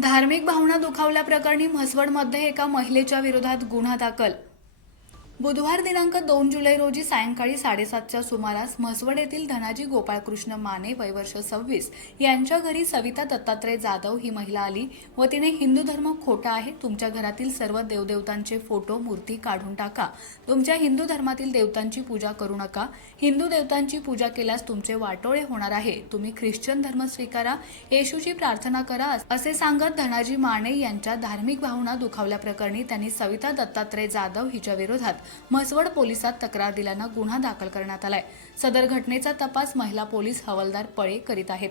धार्मिक भावना दुखावल्याप्रकरणी म्हसवडमध्ये एका महिलेच्या विरोधात गुन्हा दाखल बुधवार दिनांक दोन जुलै रोजी सायंकाळी साडेसातच्या सुमारास म्हसवड येथील धनाजी गोपाळकृष्ण माने वय वर्ष सव्वीस यांच्या घरी सविता दत्तात्रय जाधव ही महिला आली व तिने हिंदू धर्म खोटा आहे तुमच्या घरातील सर्व देवदेवतांचे फोटो मूर्ती काढून टाका. तुमच्या हिंदू धर्मातील देवतांची पूजा करू नका. हिंदू देवतांची पूजा केल्यास तुमचे वाटोळे होणार आहे. तुम्ही ख्रिश्चन धर्म स्वीकारा. येशूची प्रार्थना करा असे सांगत धनाजी माने यांच्या धार्मिक भावना दुखावल्याप्रकरणी त्यांनी सविता दत्तात्रय जाधव हिच्या विरोधात म्हसवड पोलिसात तक्रार दिल्यानं गुन्हा दाखल करण्यात आलाय. सदर घटनेचा तपास महिला पोलीस हवालदार पळे करीत आहेत.